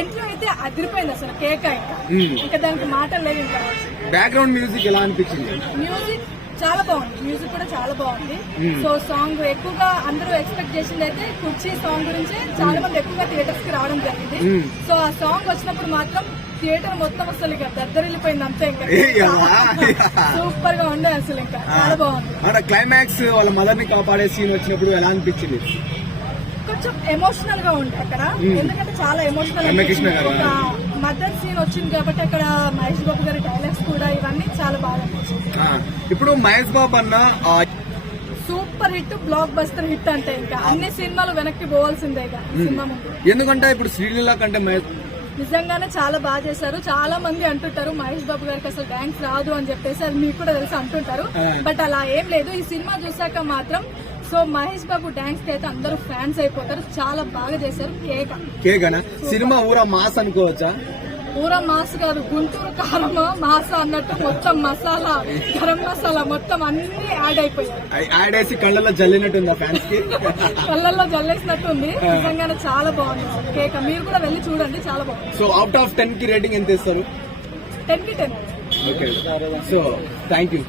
Entry అయితే అదిరిపోయింది అసలు, కేక్ ఇంకా ఇంకా దానికి మాటలు లేవు. ఇంకా బ్యాక్గ్రౌండ్ మ్యూజిక్ ఎలా అనిపించింది? మ్యూజిక్ చాలా బాగుంది, మ్యూజిక్ కూడా చాలా బాగుంది. సో సాంగ్ ఎక్కువగా అందరూ ఎక్స్పెక్ట్ చేసింది అయితే కుర్చీ సాంగ్ గురించి చాలా మంది ఎక్కువగా థియేటర్స్ కి రావడం జరిగింది. సో ఆ సాంగ్ వచ్చినప్పుడు మాత్రం థియేటర్ మొత్తం అసలు ఇక దద్దరిల్లిపోయింది అంతే. ఇంకా సూపర్ గా ఉండే అసలు, ఇంకా చాలా బాగుంది. క్లైమాక్స్ వాళ్ళ మదర్ ని కాపాడే సీన్ వచ్చినప్పుడు ఎలా అనిపించింది? కొంచెం ఎమోషనల్ గా ఉంది అక్కడ, ఎందుకంటే చాలా ఎమోషనల్ ఒక మదర్ సీన్ వచ్చింది కాబట్టి అక్కడ మహేష్ బాబు గారి డైలాగ్స్ కూడా ఇవన్నీ చాలా బాగా అనిపించింది. ఇప్పుడు మహేష్ బాబు అన్న super hit, block buster hit అంటే ఇంకా అన్ని సినిమాలు వెనక్కి పోవాల్సిందే సినిమా ముందు. ఎందుకంటే ఇప్పుడు శ్రీలీల కంటే నిజంగానే చాలా బాగా చేశారు. చాలా మంది అంటుంటారు మహేష్ బాబు గారికి అసలు డాన్స్ రాదు అని చెప్పేసి, అది మీకు కూడా తెలిసి అంటుంటారు. బట్ అలా ఏం లేదు, ఈ సినిమా చూసాక మాత్రం సో మహేష్ బాబు డాన్స్ కి అయితే అందరూ ఫ్యాన్స్ అయిపోతారు. చాలా బాగా చేశారు. కేక్ సినిమా ఊరా మాస్ అనుకోవచ్చా? ఊరా మాస్ కాదు, గుంటూరు కారమా మాస అన్నట్టు మొత్తం మసాలా, గరం మసాలా మొత్తం అన్ని యాడ్ అయిపోయాయి. యాడ్ వేసి కళ్ళల్లో జల్లినట్టుందా ఫ్యాన్స్ కి? కళ్ళల్లో జల్లేసినట్టు ఉంది. నిజంగానే చాలా బాగుంది కేక్. మీరు కూడా వెళ్ళి చూడండి, చాలా బాగుంది. సో అవుట్ ఆఫ్ 10 కి రేటింగ్ ఎంత ఇస్తారు? 10 కి 10. Okay, so thank you.